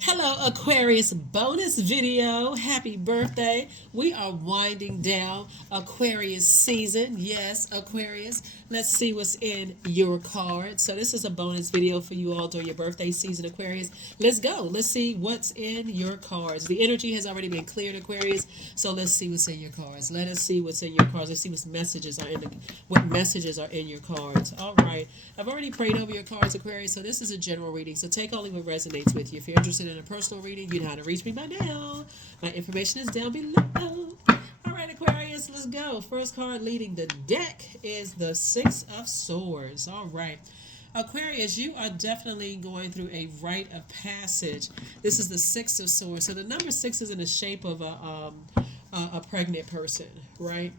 Hello, Aquarius bonus video. Happy birthday. We are winding down Aquarius season. Yes, Aquarius. Let's see what's in your card. So, this is a bonus video for you all during your birthday season, Aquarius. Let's go. Let's see what's in your cards. The energy has already been cleared, Aquarius. So, let's see what's in your cards. Let us see what's in your cards. Let's see what messages are in your cards. All right. I've already prayed over your cards, Aquarius. So, this is a general reading. So, take only what resonates with you. If you're interested in a personal reading, you know how to reach me by now. My information is down below. All right, Aquarius, let's go. First card leading the deck is the Six of Swords. All right. Aquarius, you are definitely going through a rite of passage. This is the Six of Swords. So the number six is in the shape of a pregnant person, right?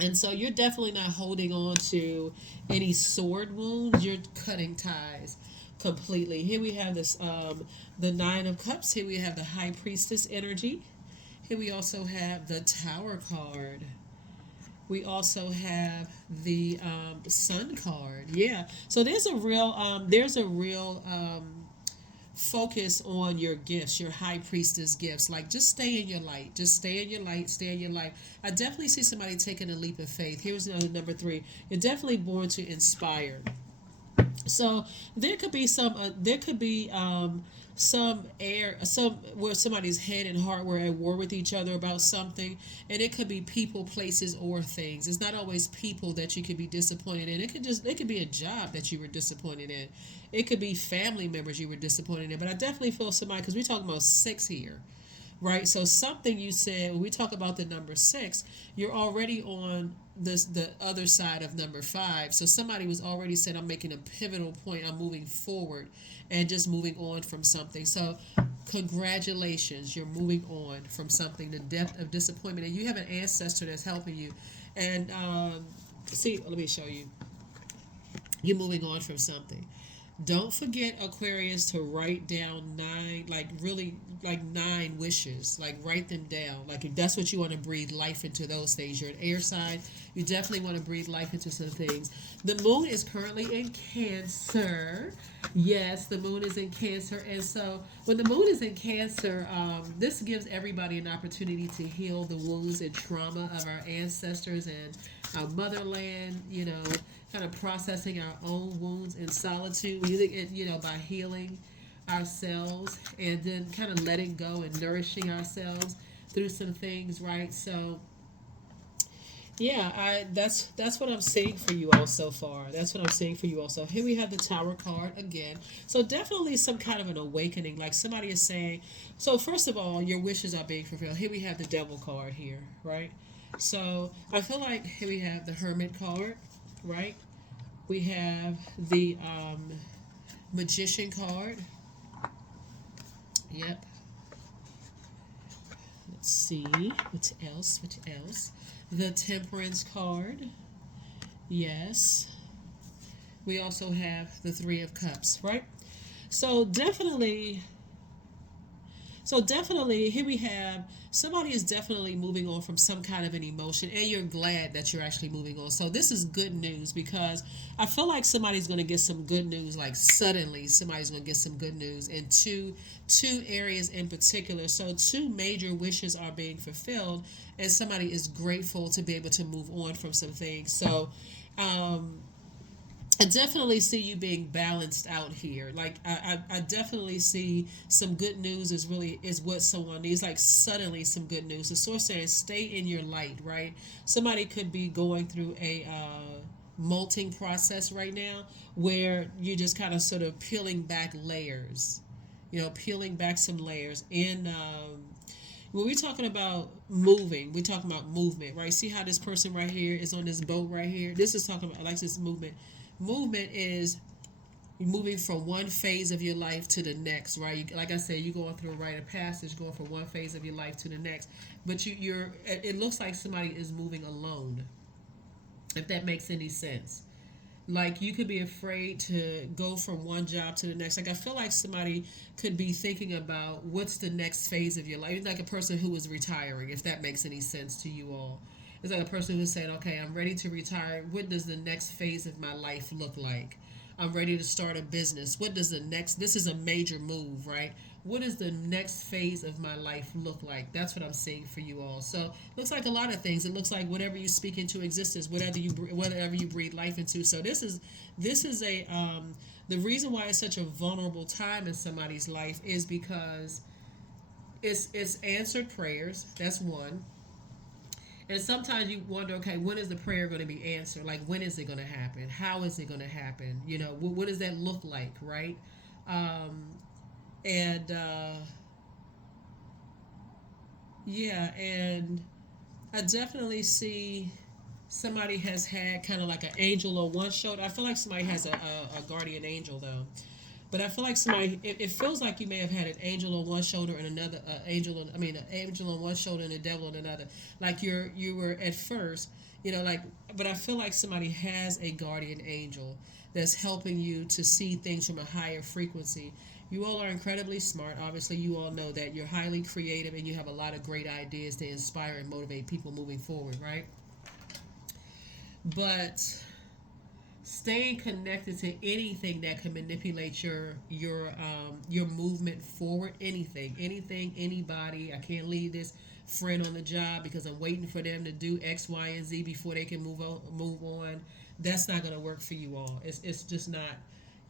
And so you're definitely not holding on to any sword wounds. You're cutting ties completely. Here we have the Nine of Cups. Here we have the High Priestess energy. Here we also have the Tower card. We also have the Sun card. Yeah. So there's a real focus on your gifts, your high priestess gifts. Like, just stay in your light. Just stay in your light. Stay in your light. I definitely see somebody taking a leap of faith. Here's another number three. You're definitely born to inspire. So there could be some air, some where somebody's head and heart were at war with each other about something, and it could be people, places, or things. It's not always people that you could be disappointed in. It could be a job that you were disappointed in. It could be family members you were disappointed in. But I definitely feel somebody, because we're talking about six here, right? So something you said when we talk about the number six, you're already on the other side of number five. So somebody was already said, I'm making a pivotal point, I'm moving forward and just moving on from something. So congratulations, you're moving on from something, the depth of disappointment, and you have an ancestor that's helping you. And see, let me show you, you're moving on from something. Don't forget, Aquarius, to write down nine, like really, like nine wishes. Like, write them down. Like, if that's what you want to breathe life into, those things. You're an air sign. You definitely want to breathe life into some things. The moon is currently in Cancer. Yes, the moon is in Cancer. And so, when the moon is in Cancer, this gives everybody an opportunity to heal the wounds and trauma of our ancestors and our motherland, kind of processing our own wounds in solitude, using it, by healing ourselves and then kind of letting go and nourishing ourselves through some things, right? So yeah, that's what I'm seeing for you all so far. That's what I'm seeing for you all. So here we have the Tower card again. So definitely some kind of an awakening, like somebody is saying. So first of all, your wishes are being fulfilled. Here we have the Devil card here, right? So I feel like here we have the Hermit card, right? We have the Magician card. Yep. Let's see. What else? What else? The Temperance card. Yes. We also have the Three of Cups, right? So definitely so definitely, here we have somebody is definitely moving on from some kind of an emotion, and you're glad that you're actually moving on. So this is good news, because I feel like somebody's going to get some good news. Like, suddenly, somebody's going to get some good news in two areas in particular. So two major wishes are being fulfilled, and somebody is grateful to be able to move on from some things. So. I definitely see you being balanced out here. Like, I definitely see some good news is what someone needs. Like, suddenly some good news. The source says stay in your light, right? Somebody could be going through a molting process right now, where you're just kind of sort of peeling back layers, peeling back some layers. And when we're talking about moving, we're talking about movement, right? See how this person right here is on this boat right here? This is talking about, like, this movement. Movement is moving from one phase of your life to the next, right? Like I said, you're going through a rite of passage, going from one phase of your life to the next. But you're. It looks like somebody is moving alone, if that makes any sense. Like, you could be afraid to go from one job to the next. Like, I feel like somebody could be thinking about what's the next phase of your life. It's like a person who is retiring, if that makes any sense to you all. It's like a person who's saying, okay, I'm ready to retire. What does the next phase of my life look like? I'm ready to start a business. What does the next, this is a major move, right? what does the next phase of my life look like? That's what I'm seeing for you all. So it looks like a lot of things. It looks like whatever you speak into existence, whatever you breathe life into. So this is a the reason why it's such a vulnerable time in somebody's life is because it's answered prayers. That's one. And sometimes you wonder, okay, when is the prayer going to be answered? Like, when is it going to happen? How is it going to happen? What does that look like, right? Um, and Yeah, and I definitely see somebody has had kind of like an angel on one shoulder. I feel like somebody has a guardian angel though. But I feel like it feels like you may have had an angel on one shoulder and another an angel on one shoulder and a devil on another. Like you were at first, but I feel like somebody has a guardian angel that's helping you to see things from a higher frequency. You all are incredibly smart. Obviously, you all know that you're highly creative and you have a lot of great ideas to inspire and motivate people moving forward, right? But staying connected to anything that can manipulate your movement forward, anything, anybody. I can't leave this friend on the job because I'm waiting for them to do X, Y, and Z before they can move on. That's not going to work for you all. It's just not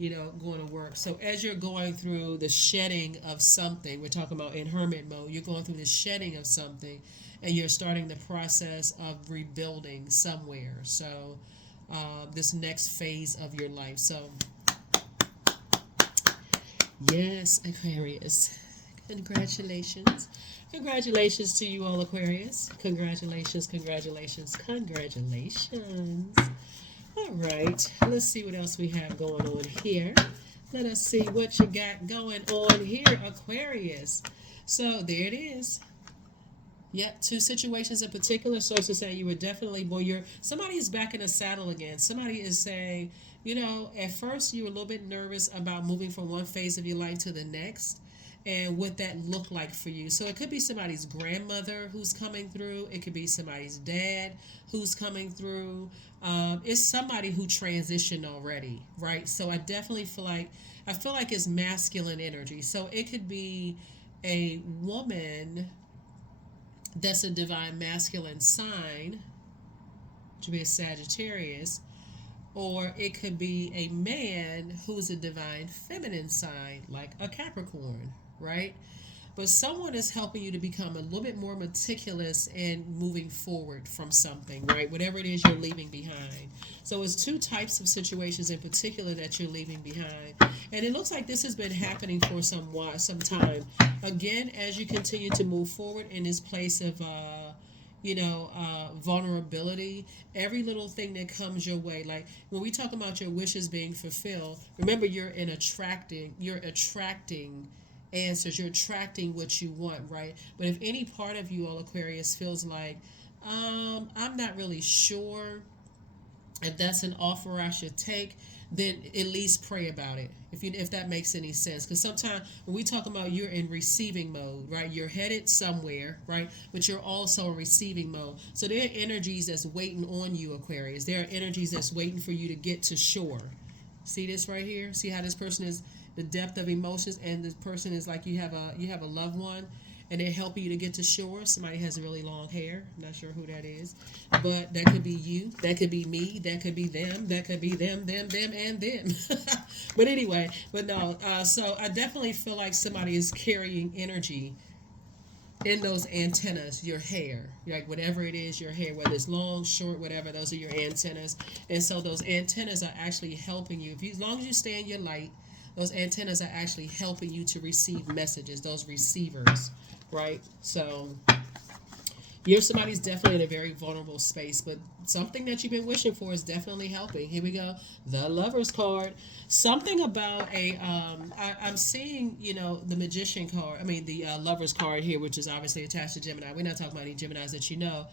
going to work. So as you're going through the shedding of something, we're talking about in hermit mode, you're going through the shedding of something and you're starting the process of rebuilding somewhere. So this next phase of your life. So, yes, Aquarius. Congratulations. Congratulations to you all, Aquarius. Congratulations, congratulations, congratulations. All right, let's see what else we have going on here. Let us see what you got going on here, Aquarius. So, there it is. Yep, two situations in particular. So it's saying you were definitely, well, somebody is back in the saddle again. Somebody is saying, at first you were a little bit nervous about moving from one phase of your life to the next and what that looked like for you. So it could be somebody's grandmother who's coming through. It could be somebody's dad who's coming through. It's somebody who transitioned already, right? So I feel like it's masculine energy. So it could be a woman that's a divine masculine sign, which would be a Sagittarius, or it could be a man who's a divine feminine sign, like a Capricorn, right? But someone is helping you to become a little bit more meticulous in moving forward from something, right? Whatever it is you're leaving behind. So it's two types of situations in particular that you're leaving behind. And it looks like this has been happening for some time. Again, as you continue to move forward in this place of vulnerability, every little thing that comes your way. Like when we talk about your wishes being fulfilled, remember you're attracting answers. You're attracting what you want, right? But if any part of you all, Aquarius, feels like, I'm not really sure if that's an offer I should take, then at least pray about it. If that makes any sense, because sometimes when we talk about you're in receiving mode, right? You're headed somewhere, right? But you're also in receiving mode. So there are energies that's waiting on you, Aquarius. There are energies that's waiting for you to get to shore. See this right here? See how this person is the depth of emotions, and this person is like you have a loved one and they're helping you to get to shore. Somebody has really long hair. I'm not sure who that is. But that could be you. That could be me. That could be them. That could be them, and them. But anyway, but no. So I definitely feel like somebody is carrying energy in those antennas, your hair, like whatever it is, your hair, whether it's long, short, whatever, those are your antennas. And so those antennas are actually helping you. As long as you stay in your light, those antennas are actually helping you to receive messages, those receivers, right? So somebody's definitely in a very vulnerable space, but something that you've been wishing for is definitely helping. Here we go. The Lover's card. Something about I'm seeing, the Magician card. I mean, the Lover's card here, which is obviously attached to Gemini. We're not talking about any Geminis that you know.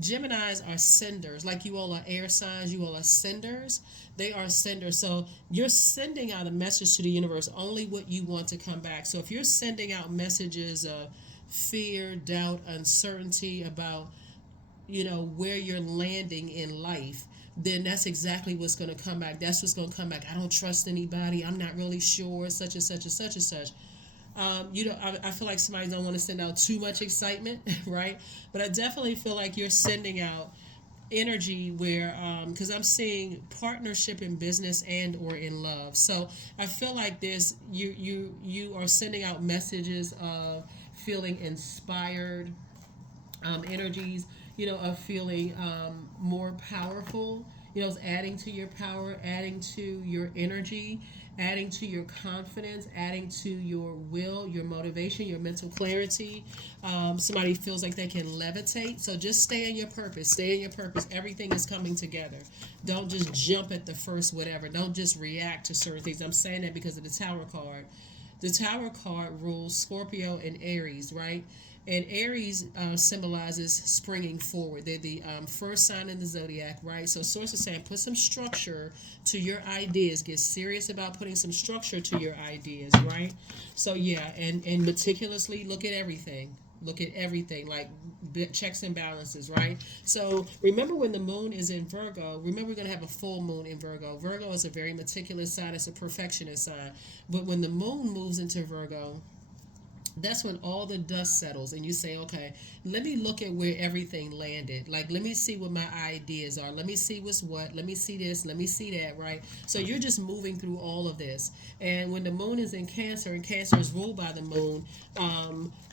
Geminis are senders. Like you all are air signs, you all are senders. They are senders. So you're sending out a message to the universe, only what you want to come back. So if you're sending out messages of fear, doubt, uncertainty about, where you're landing in life, then that's exactly what's going to come back. That's what's going to come back. I don't trust anybody. I'm not really sure, such and such and such and such. I feel like somebody don't want to send out too much excitement, right? But I definitely feel like you're sending out energy where because I'm seeing partnership in business and or in love. So I feel like there's you are sending out messages of feeling inspired, energies, of feeling more powerful. It's adding to your power, adding to your energy, adding to your confidence, adding to your will, your motivation, your mental clarity. Somebody feels like they can levitate. So just stay in your purpose. Stay in your purpose. Everything is coming together. Don't just jump at the first whatever. Don't just react to certain things. I'm saying that because of the Tower card. The Tower card rules Scorpio and Aries, right? And Aries symbolizes springing forward. They're the first sign in the zodiac, right? So Source is saying put some structure to your ideas. Get serious about putting some structure to your ideas, right? So yeah, and meticulously look at everything. Look at everything like checks and balances, right? So remember when the moon is in Virgo, remember we're going to have a full moon in Virgo. Virgo is a very meticulous sign, it's a perfectionist sign. But when the moon moves into Virgo, that's when all the dust settles and you say, okay, let me look at where everything landed. Like, let me see what my ideas are. Let me see what's what. Let me see this. Let me see that, right? So you're just moving through all of this. And when the moon is in Cancer and Cancer is ruled by the moon,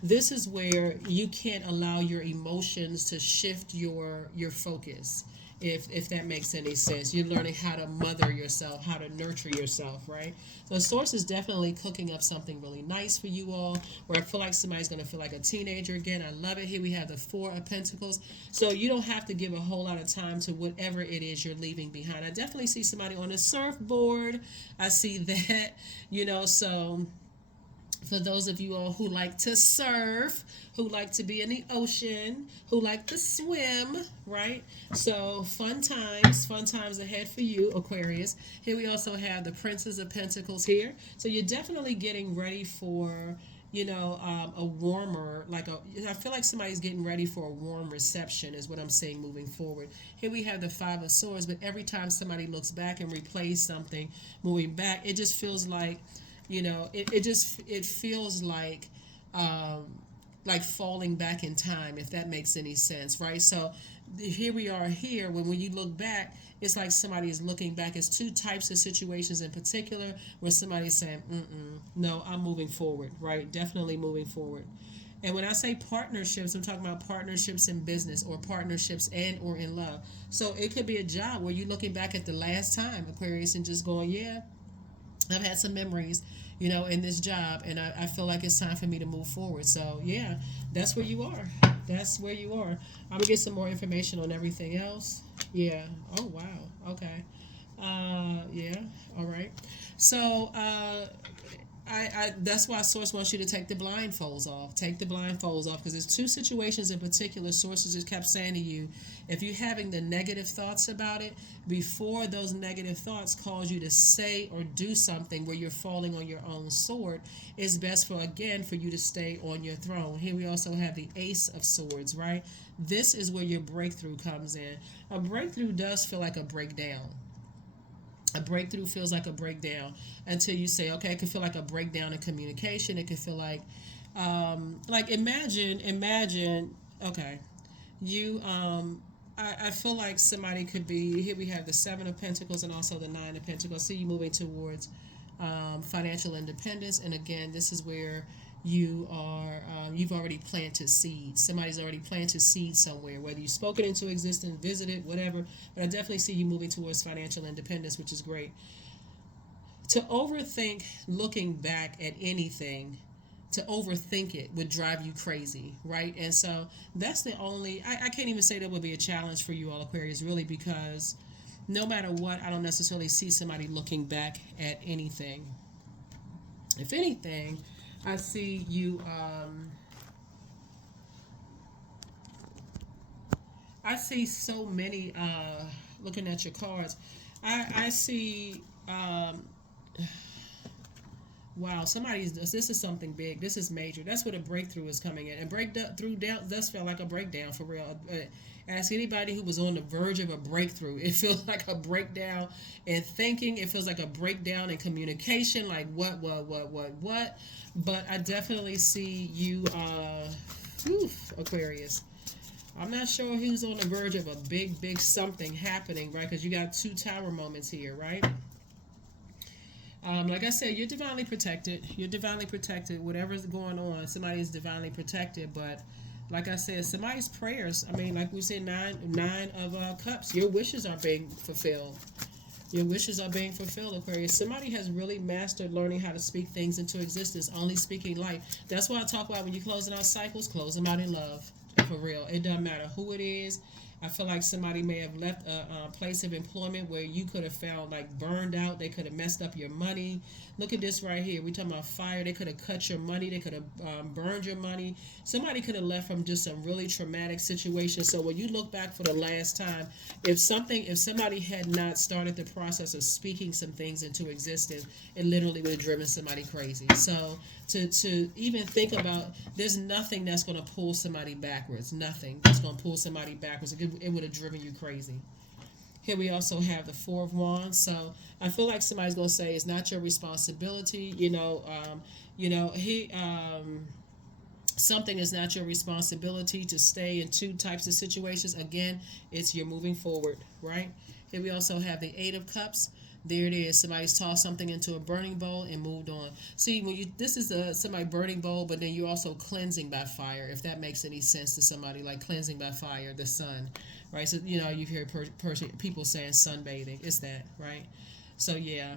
this is where you can't allow your emotions to shift your focus, if that makes any sense. You're learning how to mother yourself, how to nurture yourself, right? So Source is definitely cooking up something really nice for you all, where I feel like somebody's going to feel like a teenager again. I love it. Here we have the Four of Pentacles. So you don't have to give a whole lot of time to whatever it is you're leaving behind. I definitely see somebody on a surfboard. I see that, so for those of you all who like to surf, who like to be in the ocean, who like to swim, right? So fun times ahead for you, Aquarius. Here we also have the Princess of Pentacles here. So you're definitely getting ready for, a warmer, I feel like somebody's getting ready for a warm reception is what I'm saying moving forward. Here we have the Five of Swords, but every time somebody looks back and replays something, moving back, it just feels like, it feels like falling back in time, if that makes any sense, right? So here we are here when you look back, it's like somebody is looking back. It's two types of situations in particular where somebody's saying, no, I'm moving forward, right? Definitely moving forward. And when I say partnerships, I'm talking about partnerships in business or partnerships and or in love. So it could be a job where you're looking back at the last time, Aquarius, and just going, yeah, I've had some memories, in this job, and I feel like it's time for me to move forward. So, yeah, that's where you are. That's where you are. I'm going to get some more information on everything else. Yeah. Oh, wow. Okay. Yeah. All right. So, I that's why Source wants you to take the blindfolds off. Take the blindfolds off because there's two situations in particular. Sources just kept saying to you, if you're having the negative thoughts about it, before those negative thoughts cause you to say or do something where you're falling on your own sword, it's best for you to stay on your throne. Here we also have the Ace of Swords, right? This is where your breakthrough comes in. A breakthrough does feel like a breakdown. A breakthrough feels like a breakdown until you say, okay, it could feel like a breakdown in communication. It could feel like imagine, okay, you, I feel like somebody could be, here we have the Seven of Pentacles and also the Nine of Pentacles. See you moving towards financial independence. And again, this is where you are, you've already planted seeds. Somebody's already planted seeds somewhere, whether you spoke it into existence, visited, whatever. But I definitely see you moving towards financial independence, which is great. To overthink looking back at anything, to overthink it would drive you crazy, right? And so that's the only, I can't even say that would be a challenge for you all, Aquarius, really, because no matter what, I don't necessarily see somebody looking back at anything. If anything, I see you, I see so many, looking at your cards, I see, Wow, somebody's this is something big. This is major. That's what a breakthrough is coming in. And breakthrough down does feel like a breakdown for real. Ask anybody who was on the verge of a breakthrough. It feels like a breakdown in thinking. It feels like a breakdown in communication. Like what? But I definitely see you, Aquarius. I'm not sure who's on the verge of a big something happening, right? Because you got two tower moments here, right? Like I said, you're divinely protected. You're divinely protected. Whatever's going on, somebody is divinely protected. But like I said, somebody's prayers. I mean, like we said, nine of cups. Your wishes are being fulfilled. Your wishes are being fulfilled, Aquarius. Somebody has really mastered learning how to speak things into existence, only speaking life. That's why I talk about when you're closing out cycles, close them out in love. For real. It doesn't matter who it is. I feel like somebody may have left a place of employment where you could have found like burned out. They could have messed up your money. Look at this right here. We talking about fire. They could have cut your money. They could have burned your money. Somebody could have left from just some really traumatic situation. So when you look back for the last time, if somebody had not started the process of speaking some things into existence, it literally would have driven somebody crazy. So to even think about, there's nothing that's going to pull somebody backwards. Nothing that's going to pull somebody backwards. It would have driven you crazy. Here we also have the Four of Wands. So I feel like somebody's going to say it's not your responsibility. Something is not your responsibility to stay in two types of situations. Again, it's you're moving forward, right? Here we also have the Eight of Cups. There it is. Somebody's tossed something into a burning bowl and moved on. See, when you this is somebody burning bowl, but then you're also cleansing by fire. If that makes any sense to somebody, like cleansing by fire, the sun, right? So you've heard people saying sunbathing. It's that, right? So yeah.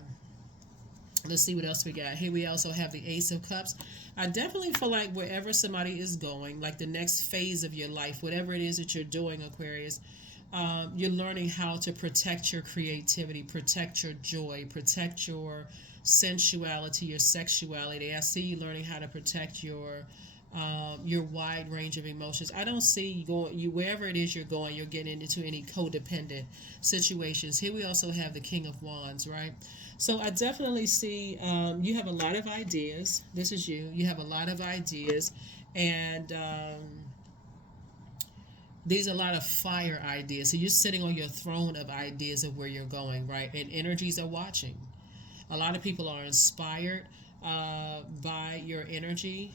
Let's see what else we got. Here we also have the Ace of Cups. I definitely feel like wherever somebody is going, like the next phase of your life, whatever it is that you're doing, Aquarius, you're learning how to protect your creativity, protect your joy, protect your sensuality, your sexuality. I see you learning how to protect your wide range of emotions. I don't see you wherever it is you're going, you're getting into any codependent situations. Here we also have the King of Wands, right? So I definitely see you have a lot of ideas. This is you. You have a lot of ideas, and these are a lot of fire ideas. So you're sitting on your throne of ideas of where you're going, right? And energies are watching. A lot of people are inspired by your energy,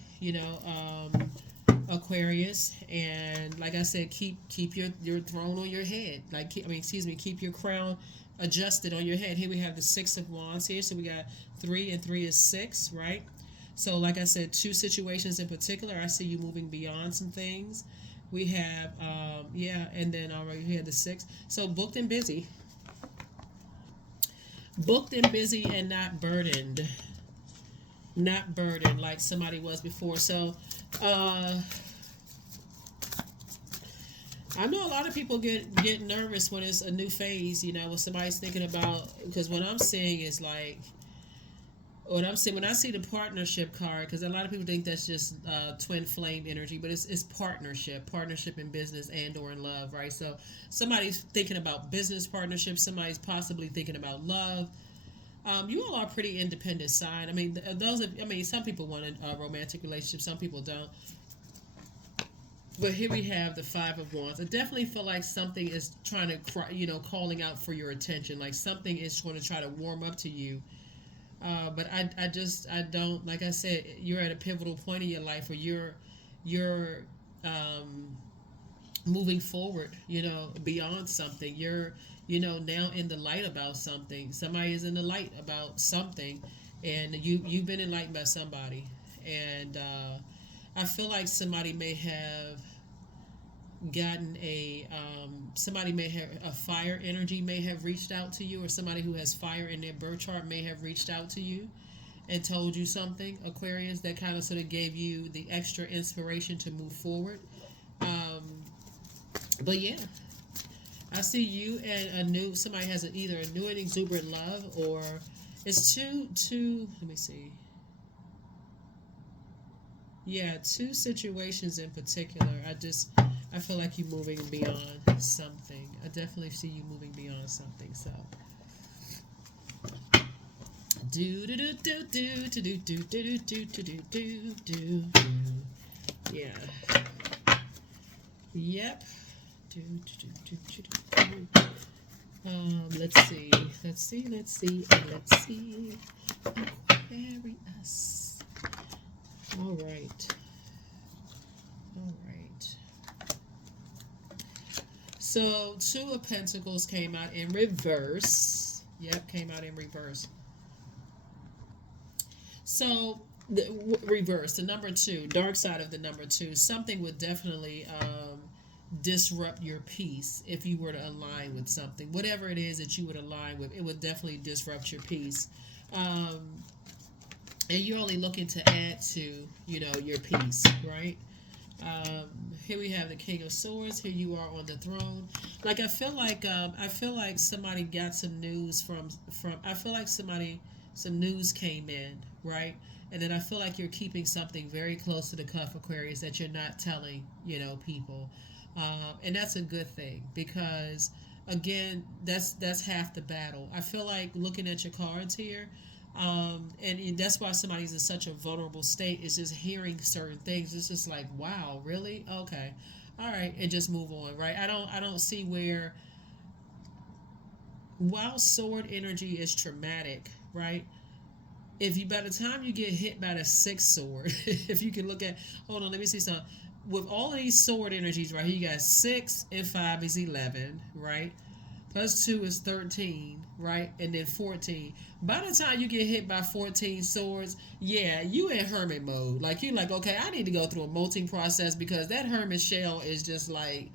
Aquarius. And like I said, keep your throne on your head. Keep your crown adjusted on your head. Here we have the Six of Wands here. So we got 3 and 3 is 6, right? So like I said, two situations in particular, I see you moving beyond some things. We have, and then already here the 6. So booked and busy. Booked and busy and not burdened. Not burdened like somebody was before. So, I know a lot of people get nervous when it's a new phase, when somebody's thinking about, because what I'm seeing is like, what I'm saying when I see the partnership card, because a lot of people think that's just twin flame energy, but it's partnership in business and or in love, right? So somebody's thinking about business partnership, somebody's possibly thinking about love. You all are pretty independent side. I mean, some people want a romantic relationship, some people don't. But here we have the Five of Wands. I definitely feel like something is trying to calling out for your attention. Like something is going to try to warm up to you. But I don't, like I said, you're at a pivotal point in your life where you're moving forward, beyond something. You're, now in the light about something. Somebody is in the light about something, and you've been enlightened by somebody. And I feel like somebody may have gotten somebody may have a fire energy may have reached out to you, or somebody who has fire in their birth chart may have reached out to you and told you something, Aquarius, that kind of sort of gave you the extra inspiration to move forward. But yeah, I see you and somebody has either a new and exuberant love, or it's two, let me see. Yeah, two situations in particular. I feel like you're moving beyond something. I definitely see you moving beyond something. So Do do do do do do do do do do do do do. Yeah. Yep. Do do do do do do. Let's see. Let's see. Let's see. Let's see. Aquarius. All right. All right. So, Two of Pentacles came out in reverse. Yep, came out in reverse. So, reverse, the number two, dark side of the number two, something would definitely disrupt your peace if you were to align with something. Whatever it is that you would align with, it would definitely disrupt your peace. And you're only looking to add to, your peace, right? Here we have the King of Swords. Here you are on the throne. Like I feel like somebody got some news from. I feel like some news came in, right? And then I feel like you're keeping something very close to the cuff, Aquarius, that you're not telling, people, and that's a good thing because, again, that's half the battle. I feel like looking at your cards here. And that's why somebody's in such a vulnerable state is just hearing certain things. It's just like, wow, really? Okay. All right. And just move on, right? I don't see where, while sword energy is traumatic, right? If you, by the time you get hit by the sixth sword, if you can look at, hold on, let me see something. With all of these sword energies right here, you got 6 and 5 is 11, right? Plus 2 is 13, right? And then 14. By the time you get hit by 14 swords, yeah, you in hermit mode. Like, you're like, okay, I need to go through a molting process because that hermit shell is just like,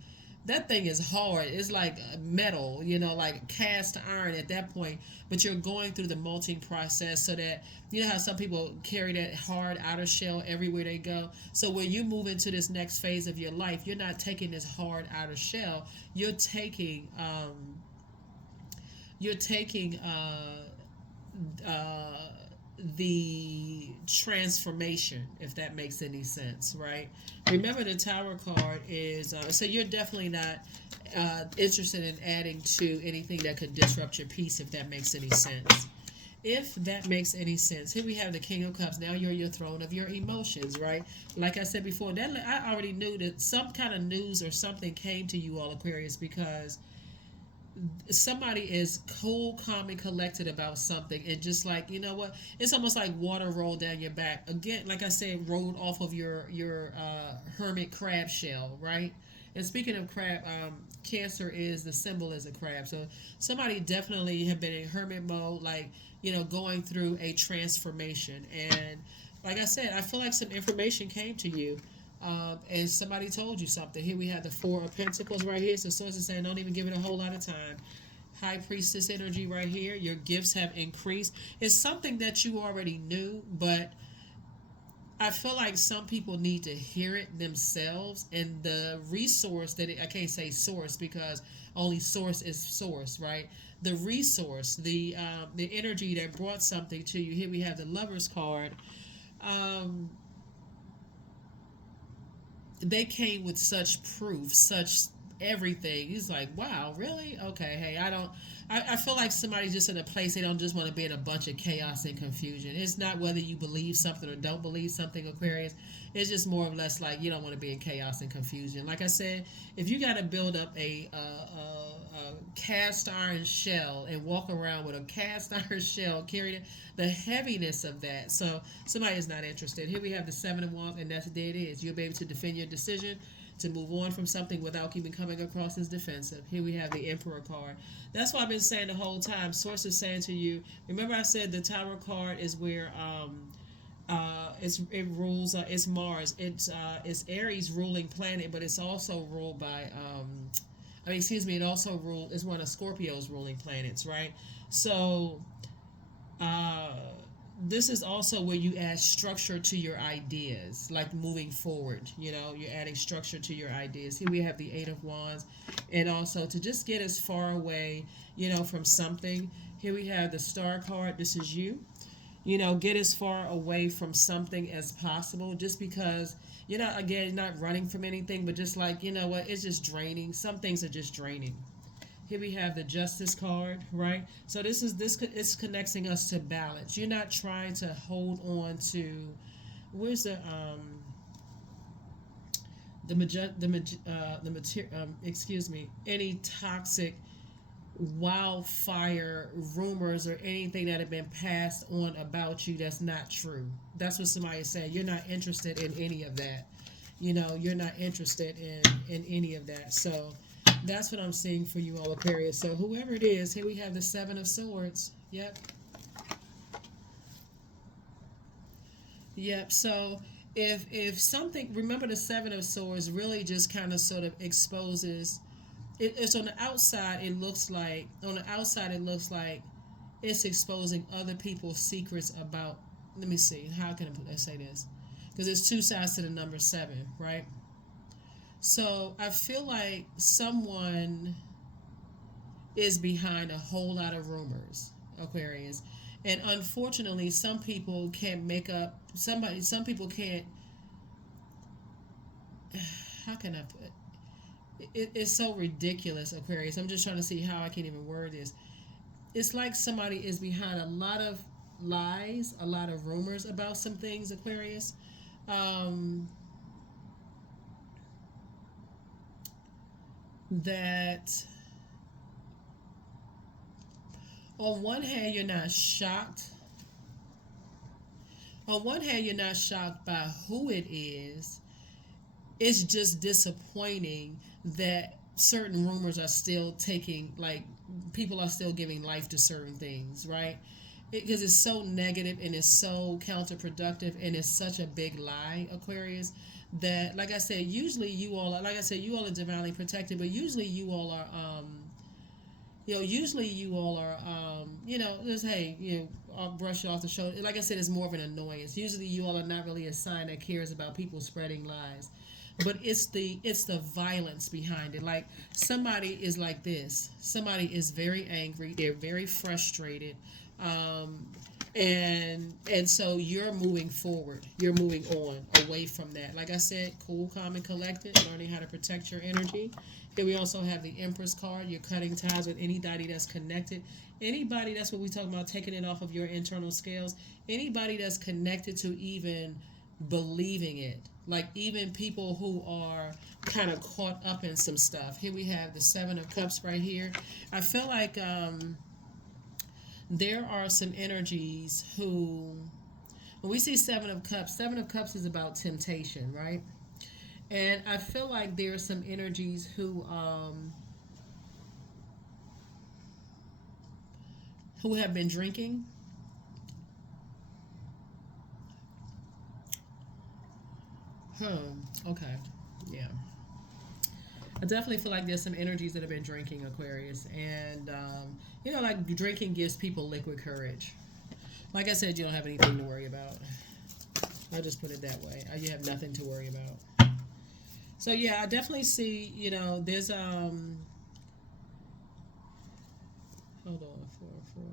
that thing is hard. It's like metal, like cast iron at that point. But you're going through the molting process so that, you know how some people carry that hard outer shell everywhere they go. So when you move into this next phase of your life, you're not taking this hard outer shell. You're taking the transformation, if that makes any sense, right? Remember, the Tower card is so you're definitely not interested in adding to anything that could disrupt your peace, if that makes any sense. If that makes any sense. Here we have the King of Cups. Now you're your throne of your emotions, right? Like I said before, that I already knew that some kind of news or something came to you all, Aquarius, because somebody is cool, calm, and collected about something, and just like, you know what, it's almost like water rolled down your back. Again, like I said, rolled off of your hermit crab shell, right? And speaking of crab, Cancer is the symbol is a crab. So somebody definitely have been in hermit mode, like, going through a transformation. And like I said, I feel like some information came to you, and somebody told you something. Here we have the Four of Pentacles right here. So source is saying don't even give it a whole lot of time. High Priestess energy right here. Your gifts have increased. It's something that you already knew, but I feel like some people need to hear it themselves. And the resource I can't say source because only source is source, right? The resource, the energy that brought something to you. Here we have the Lover's card. They came with such proof, such everything. He's like, wow, really? Okay, hey, I feel like somebody's just in a place they don't just want to be in a bunch of chaos and confusion. It's not whether you believe something or don't believe something, Aquarius. It's just more or less like you don't want to be in chaos and confusion. Like I said, if you got to build up a cast iron shell and walk around with a cast iron shell, carry the heaviness of that. So somebody is not interested. Here we have the Seven of Wands, and that's the day it is. You'll be able to defend your decision, to move on from something without even coming across as defensive. Here we have the Emperor card. That's what I've been saying the whole time. Source is saying to you, remember I said the Tower card is where it rules, it's Mars. It's Aries ruling planet, but it's also ruled by it also ruled is one of Scorpio's ruling planets, right? So this is also where you add structure to your ideas, like moving forward. You're adding structure to your ideas. Here we have the Eight of Wands, and also to just get as far away, from something. Here we have the Star card. This is you. Get as far away from something as possible, just because, again, not running from anything, but just like, what, it's just draining. Some things are just draining. Here we have the Justice card, right? So it's connecting us to balance. You're not trying to hold on to where's the material excuse me, any toxic wildfire rumors or anything that have been passed on about you that's not true. That's what somebody said. You're not interested in any of that. You know, you're not interested in any of that. So that's what I'm seeing for you all, Aquarius. So whoever it is, here we have the Seven of Swords. Yep. Yep. So if something, remember the Seven of Swords really just kind of sort of exposes. It's on the outside. It looks like on the outside. It looks like it's exposing other people's secrets about. Let me see. How can I say this? Because there's two sides to the number seven, right? So I feel like someone is behind a whole lot of rumors, Aquarius. And unfortunately, some people can't make up somebody. Some people can't. How can I put? It's so ridiculous, Aquarius. I'm just trying to see how I can even word this. It's like somebody is behind a lot of lies, a lot of rumors about some things, Aquarius. Um, that on one hand you're not shocked. On one hand you're not shocked by who it is. It's just disappointing that certain rumors are still taking, like, people are still giving life to certain things, right? Because it's so negative and it's so counterproductive and it's such a big lie, Aquarius, that, like I said, usually you all are, like I said, you all are divinely protected, but usually you all are usually you all are, just, hey, I'll brush it off the shoulder. Like I said, it's more of an annoyance. Usually you all are not really a sign that cares about people spreading lies. But it's the violence behind it. Like, somebody is like this. Somebody is very angry. They're very frustrated. Um, and so you're moving forward. You're moving on away from that. Like I said, cool, calm, and collected, learning how to protect your energy. Here we also have the Empress card. You're cutting ties with anybody that's connected. Anybody, that's what we talk about, taking it off of your internal scales. Anybody that's connected to even believing it. Like, even people who are kind of caught up in some stuff. Here we have the Seven of Cups right here. I feel like there are some energies who, when we see Seven of Cups is about temptation, right? And I feel like there are some energies who have been drinking. Okay. Yeah. I definitely feel like there's some energies that have been drinking, Aquarius. And, like, drinking gives people liquid courage. Like I said, you don't have anything to worry about. I'll just put it that way. You have nothing to worry about. So, yeah, I definitely see, there's, hold on, four.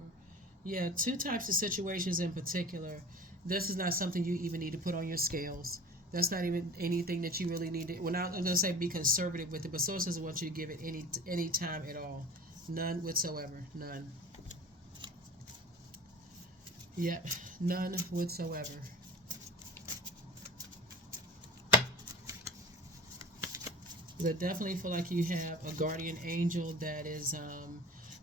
Yeah, two types of situations in particular. This is not something you even need to put on your scales. That's not even anything that you really need to. Well, not, I'm going to say be conservative with it, but source doesn't want you to give it any time at all. None whatsoever. None. Yep. None whatsoever. I definitely feel like you have a guardian angel that is,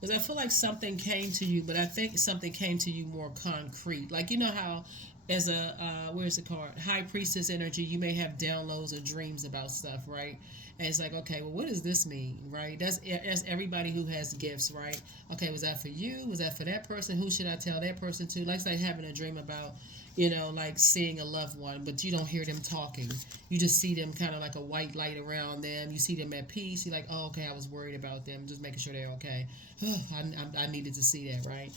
because I feel like something came to you, but I think something came to you more concrete. Like, you know how, as a, where's the card? High priestess energy, you may have downloads or dreams about stuff, right? And it's like, okay, well, what does this mean, right? That's everybody who has gifts, right? Okay, was that for you? Was that for that person? Who should I tell that person to? Like, it's like having a dream about, like seeing a loved one, but you don't hear them talking. You just see them kind of like a white light around them. You see them at peace. You're like, oh, okay, I was worried about them, just making sure they're okay. I needed to see that, right?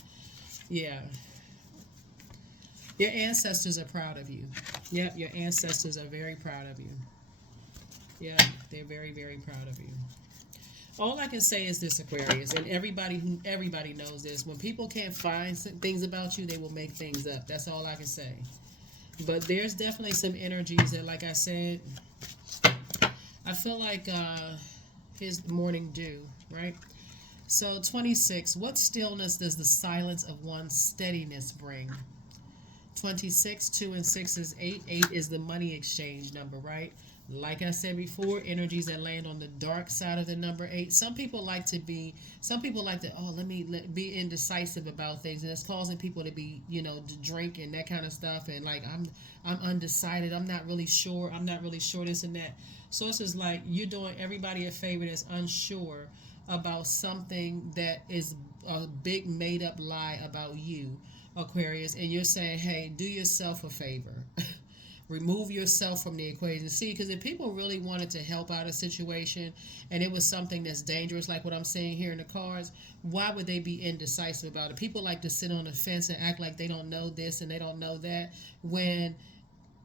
Yeah. Your ancestors are proud of you. Yep, your ancestors are very proud of you. Yeah, they're very, very proud of you. All I can say is this, Aquarius, and everybody knows this. When people can't find things about you, they will make things up. That's all I can say. But there's definitely some energies that, like I said, I feel like here's the morning dew, right? So 26, what stillness does the silence of one's steadiness bring? 26, 2 and 6 is 8. 8 is the money exchange number, right? Like I said before, energies that land on the dark side of the number 8. Some people like to, oh, be indecisive about things, and it's causing people to be, to drink and that kind of stuff, and like I'm undecided. I'm not really sure this and that. So it's just like you're doing everybody a favor that's unsure about something that is a big made up lie about you, Aquarius, and you're saying, hey, do yourself a favor. Remove yourself from the equation. See, because if people really wanted to help out a situation and it was something that's dangerous, like what I'm saying here in the cards, why would they be indecisive about it? People like to sit on the fence and act like they don't know this and they don't know that when,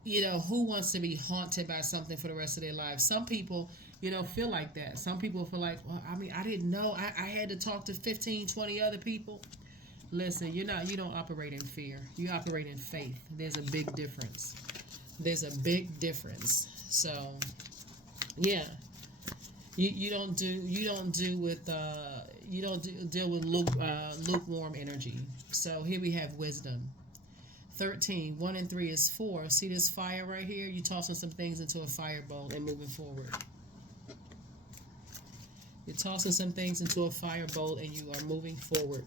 who wants to be haunted by something for the rest of their lives? Some people, feel like that. Some people feel like, well, I didn't know. I had to talk to 15, 20 other people. Listen, you don't operate in fear. You operate in faith. There's a big difference. So, yeah, you don't deal with lukewarm energy. So here we have wisdom. 13, 1 and 3 is 4. See this fire right here? You tossing some things into a fire bowl and moving forward. You're tossing some things into a fire bowl and you are moving forward.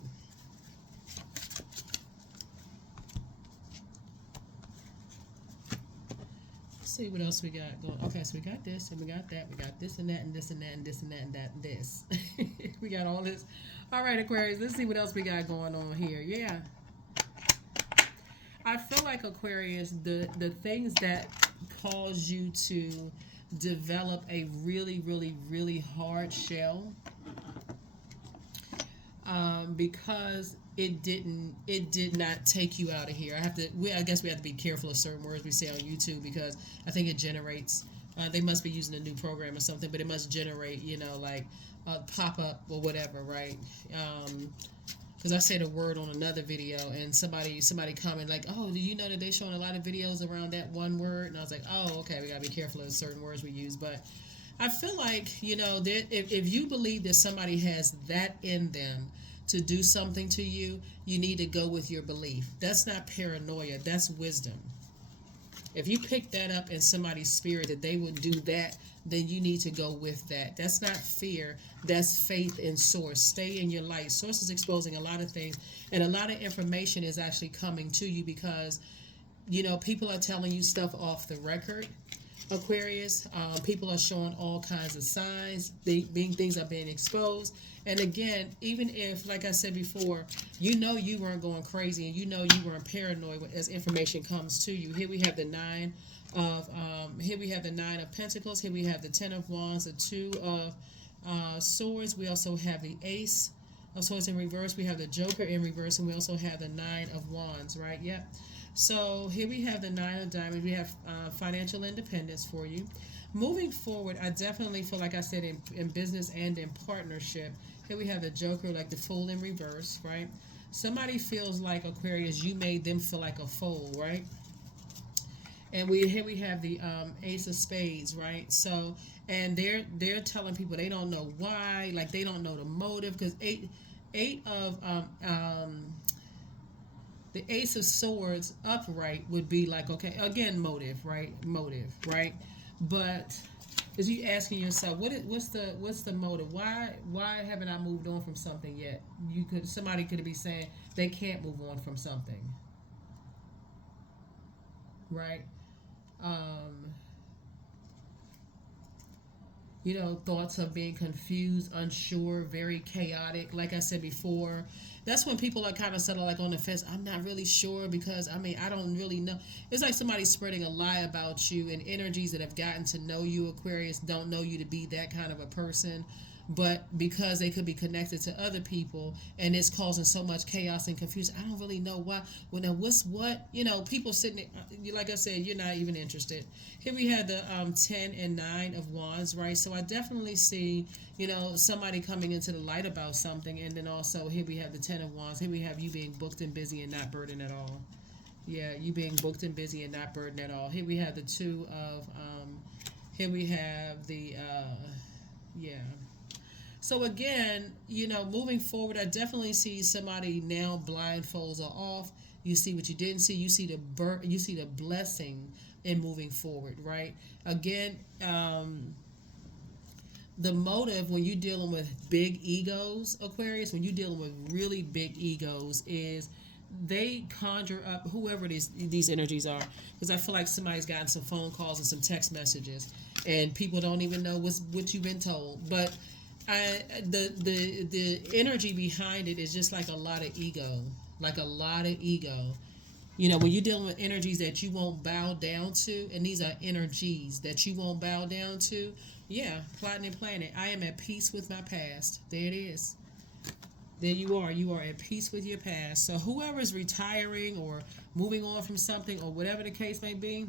See what else we got going. Okay, so we got this and we got that. We got this and that and this and that and this and that and that and this. We got all this. All right, Aquarius, let's see what else we got going on here. Yeah. I feel like, Aquarius, the things that cause you to develop a really, really, really hard shell, because it did not take you out of here. I guess we have to be careful of certain words we say on YouTube, because I think it generates, they must be using a new program or something, but it must generate, like a pop-up or whatever, right? Because I said a word on another video and somebody commented like, oh, do you know that they're showing a lot of videos around that one word? And I was like, oh, okay, we got to be careful of certain words we use. But I feel like, that if you believe that somebody has that in them to do something to you, you need to go with your belief. That's not paranoia. That's wisdom. If you pick that up in somebody's spirit that they would do that, then you need to go with that. That's not fear. That's faith in source. Stay in your light. Source is exposing a lot of things, and a lot of information is actually coming to you because, people are telling you stuff off the record, Aquarius. People are showing all kinds of signs. Things are being exposed. And again, even if, like I said before, you weren't going crazy and you weren't paranoid as information comes to you. Here we have the nine of Pentacles. Here we have the 10 of Wands, the 2 of Swords. We also have the Ace of Swords in reverse. We have the Joker in reverse, and we also have the 9 of Wands, right? Yep. So here we have the 9 of Diamonds. We have financial independence for you. Moving forward, I definitely feel, like I said, in business and in partnership, here we have the Joker, like the Fool in reverse, right? Somebody feels like, Aquarius, you made them feel like a fool, right? And here we have the Ace of Spades, right? So, and they're telling people they don't know why, like they don't know the motive, because eight of the Ace of Swords upright would be like, okay, again, motive, right? But is you asking yourself, what's the motive? Why haven't I moved on from something yet? Somebody could be saying they can't move on from something, right? Thoughts of being confused, unsure, very chaotic. Like I said before, that's when people are kind of settled like on the fence. I'm not really sure because, I don't really know. It's like somebody spreading a lie about you, and energies that have gotten to know you, Aquarius, don't know you to be that kind of a person. But because they could be connected to other people and it's causing so much chaos and confusion, I don't really know why. Well, now what's what? People sitting there, like I said, you're not even interested. Here we have the 10 and 9 of Wands, right? So I definitely see, somebody coming into the light about something. And then also here we have the 10 of Wands. Here we have you being booked and busy and not burdened at all. Yeah, you being booked and busy and not burdened at all. Here we have the 2 of, here we have the, yeah. So again, moving forward, I definitely see somebody now blindfolds are off. You see what you didn't see. You see you see the blessing in moving forward, right? Again, the motive when you're dealing with big egos, Aquarius, when you're dealing with really big egos, is they conjure up whoever these energies are. Because I feel like somebody's gotten some phone calls and some text messages, and people don't even know what you've been told. But the energy behind it is just like a lot of ego, like a lot of ego. When you're dealing with energies that you won't bow down to, and these are energies that you won't bow down to, yeah, plotting and planning. I am at peace with my past. There it is. There you are. You are at peace with your past. So whoever is retiring or moving on from something or whatever the case may be,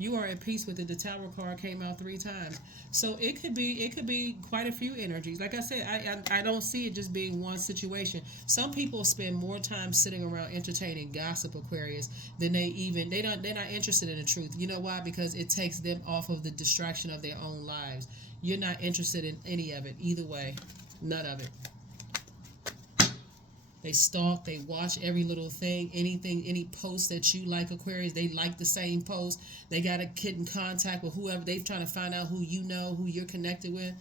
you are at peace with it. The Tower card came out 3 times. So it could be quite a few energies. Like I said, I don't see it just being one situation. Some people spend more time sitting around entertaining gossip, Aquarius, than they're not interested in the truth. You know why? Because it takes them off of the distraction of their own lives. You're not interested in any of it either way. None of it. They stalk, they watch every little thing, anything, any post that you like, Aquarius, they like the same post. They got to get in contact with whoever. They're trying to find out who you know, who you're connected with.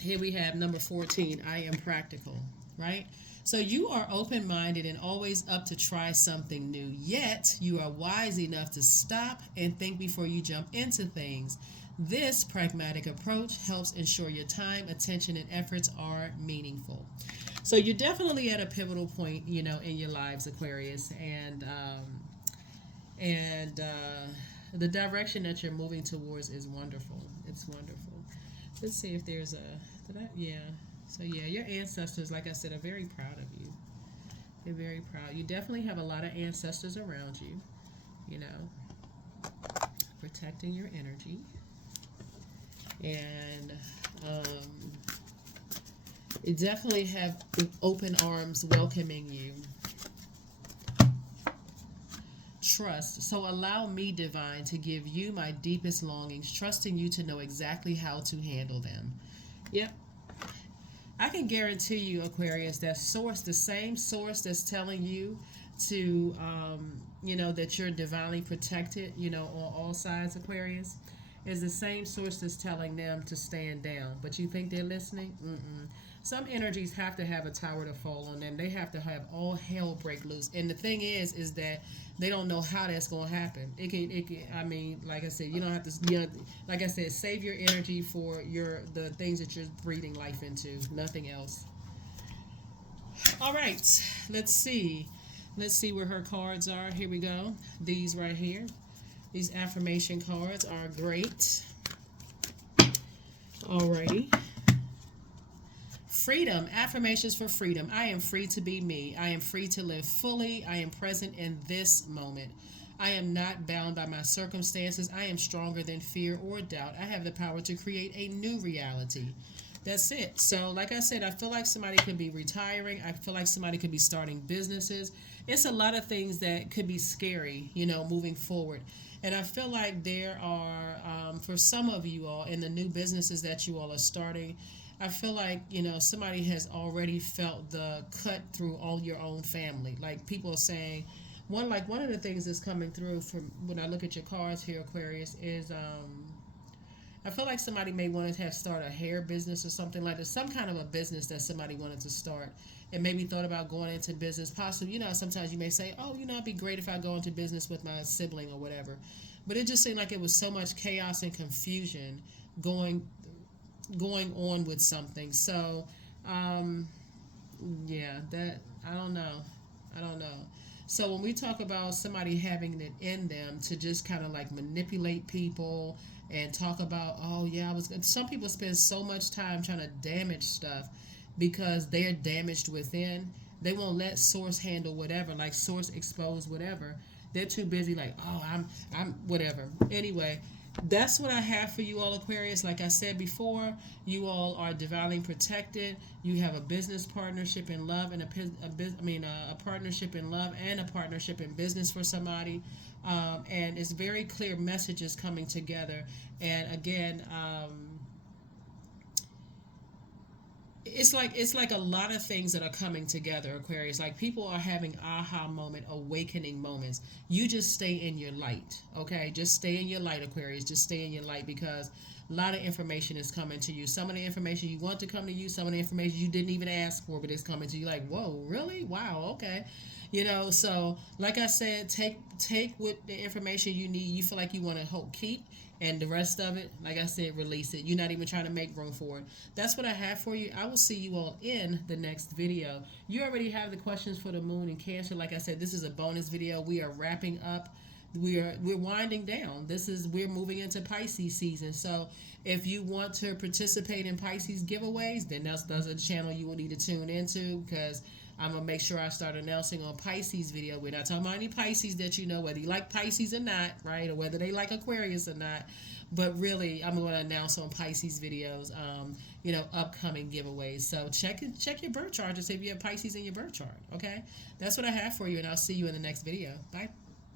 Here we have number 14, I am practical, right? So you are open-minded and always up to try something new, yet you are wise enough to stop and think before you jump into things. This pragmatic approach helps ensure your time, attention, and efforts are meaningful. So you're definitely at a pivotal point, in your lives, Aquarius, and the direction that you're moving towards is wonderful. It's wonderful. Let's see if there's yeah. So yeah, your ancestors, like I said, are very proud of you. They're very proud. You definitely have a lot of ancestors around you, protecting your energy, and you definitely have open arms welcoming you. Trust. So allow me, divine, to give you my deepest longings, trusting you to know exactly how to handle them. Yep. I can guarantee you, Aquarius, that source, the same source that's telling you to, that you're divinely protected, on all sides, Aquarius, is the same source that's telling them to stand down. But you think they're listening? Mm-mm. Some energies have to have a tower to fall on them. They have to have all hell break loose. And the thing is that they don't know how that's going to happen. I mean, like I said, you don't have to, like I said, save your energy for the things that you're breathing life into. Nothing else. All right. Let's see. Let's see where her cards are. Here we go. These right here. These affirmation cards are great. Alrighty. Freedom. Affirmations for freedom. I am free to be me. I am free to live fully. I am present in this moment. I am not bound by my circumstances. I am stronger than fear or doubt. I have the power to create a new reality. That's it. So, like I said, I feel like somebody could be retiring. I feel like somebody could be starting businesses. It's a lot of things that could be scary, moving forward. And I feel like there are, for some of you all, in the new businesses that you all are starting, I feel like, somebody has already felt the cut through all your own family. Like people are saying, one of the things that's coming through from when I look at your cards here, Aquarius, is I feel like somebody may want to start a hair business or something like that. Some kind of a business that somebody wanted to start and maybe thought about going into business. Possibly, sometimes you may say, oh, it'd be great if I go into business with my sibling or whatever. But it just seemed like it was so much chaos and confusion going on with something. So, yeah, that, I don't know. So when we talk about somebody having it in them to just kind of like manipulate people and talk about, oh yeah, some people spend so much time trying to damage stuff because they're damaged within. They won't let source handle whatever, like source expose whatever. They're too busy like, oh, I'm whatever. Anyway, that's what I have for you all, Aquarius. Like I said before, you all are divinely protected. You have a business partnership in love and a partnership in love and a partnership in business for somebody. And it's very clear messages coming together. And again, it's like a lot of things that are coming together, Aquarius. Like people are having aha moment, awakening moments. You just stay in your light, okay? Just stay in your light, Aquarius. Just stay in your light, because a lot of information is coming to you. Some of the information you want to come to you, some of the information you didn't even ask for, but it's coming to you. Like, whoa, really? Wow, okay. So like I said, take what the information you need, you feel like you want to help keep, and the rest of it, like I said, release it. You're not even trying to make room for it. That's what I have for you. I will see you all in the next video. You already have the questions for the moon and Cancer. Like I said, this is a bonus video. We are wrapping up. We're winding down. We're moving into Pisces season. So if you want to participate in Pisces giveaways, then that's a channel you will need to tune into, because I'm gonna make sure I start announcing on Pisces video. We're not talking about any Pisces that you know, whether you like Pisces or not, right? Or whether they like Aquarius or not. But really, I'm gonna announce on Pisces videos, upcoming giveaways. So check your birth chart to see if you have Pisces in your birth chart. Okay, that's what I have for you, and I'll see you in the next video. Bye.